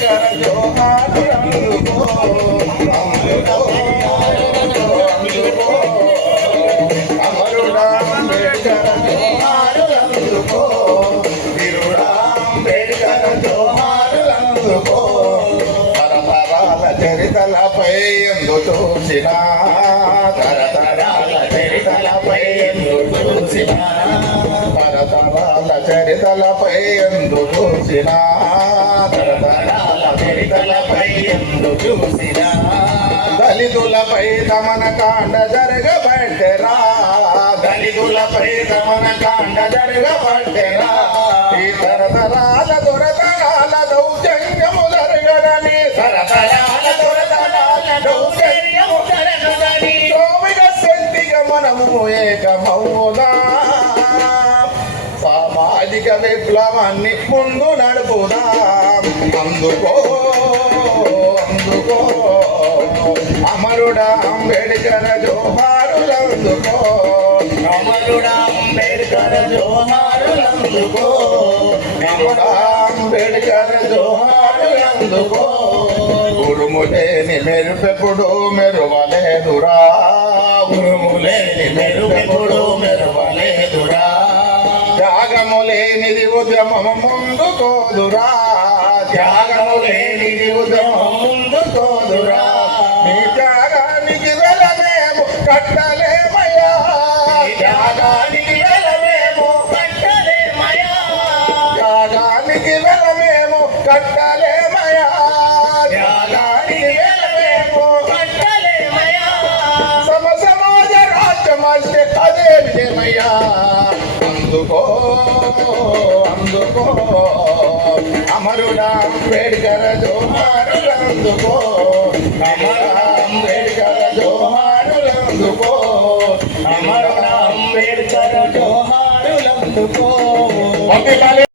అంబేద్కర్ జోహారులందుకో అమరుడా అంబేద్కర్ జోహారులందుకో వీరుడా అంబేద్కర్ జోహారులందుకో తరతరాల చరితలపై ఎందు చూసిన తరతరాల చరితలపై ఎందు చూసిన తరతరాల చరితలపై ఎందు చూసిన తరతరాల చరితలపై ఎందు చూసిన దళితులపై దమన కాండ జరగబడ్డెరా దళితులపై దమన కాండ జరగబడ్డెరా ఈ తరతరాల దొరతరాల దౌర్జన్యము జరగడని తరతరాల దొరతరాల దౌర్జన్యము జరగడని సోమిక శక్తిగా మనము ఏకమవుదా సామాజిక విప్లవాన్ని ముందు నడుపుదా అందుకో అందుకో అమరుడా అంబేద్కర్ జోహారులందుకో అమరుడా అంబేద్కర్ జోహారులందుకో అమరుడా అంబేద్కర్ జోహారులందుకో ఉరుములేని మెరుపెప్పుడు మెరువలేదురా ఉరుములేని మెరుపెప్పుడు మెరువలేదురా త్యాగము లేనిది ఉద్యమము ముందుకోదురా త్యాగము లేనిది ఉద్యమం ముందుకోదురా నీ త్యాగానికి వెలమేము కట్టలేమయ్యా త్యాగానికి వెలమేము కట్టలేమయ్యా త్యాగానికి వెలమేము కట్టలేమయ్యా త్యాగానికి వెలమేము కట్టలేమయ్యా సమాజ రాజ్యమస్తే అదే విజయమయ్యా అందుకో అందుకో అమరుడా అంబేద్కర్ జోహారులందుకో అమరుడా అంబేద్కర్ జోహారులందుకో అమరుడా అంబేద్కర్ జోహారులందుకో